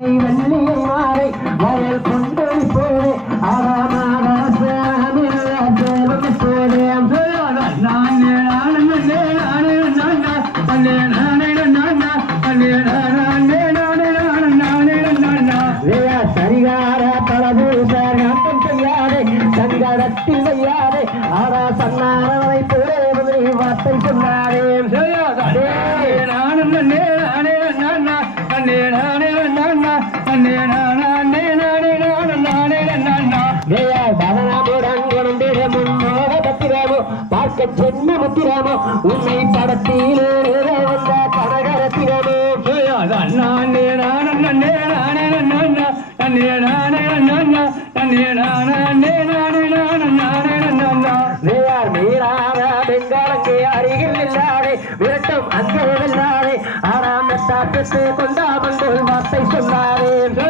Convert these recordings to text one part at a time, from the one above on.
வெள்ளியை மாலை வயல் கொண்டு போது சரிகார பலபூச நாட்டம் செய்யாதே சங்கடத்தில் வையாதே ஆரா சன்னாரவை போதே வார்த்தை சொன்னாரே. பார்க்க சென்ன முத்திரமோ உன்னை படத்திலே வந்த கனகரத்திரமோ வேயார் மீறாத பெண்களுக்கு அருகில் இல்லாதே விரட்டம் அங்கே வெல்லாதே ஆறாம் கொண்டாமல் போல் வார்த்தை சொன்னாரே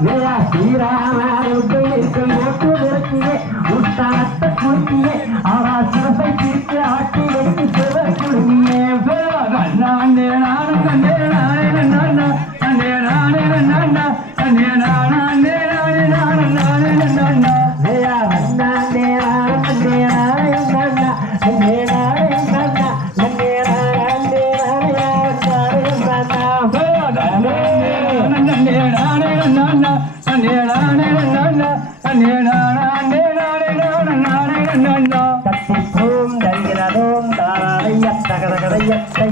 வேயா ஸ்ரீராமனுக்கு கத்திப்போம் தருகிறதோம் தாரைய தகதகதையத்தை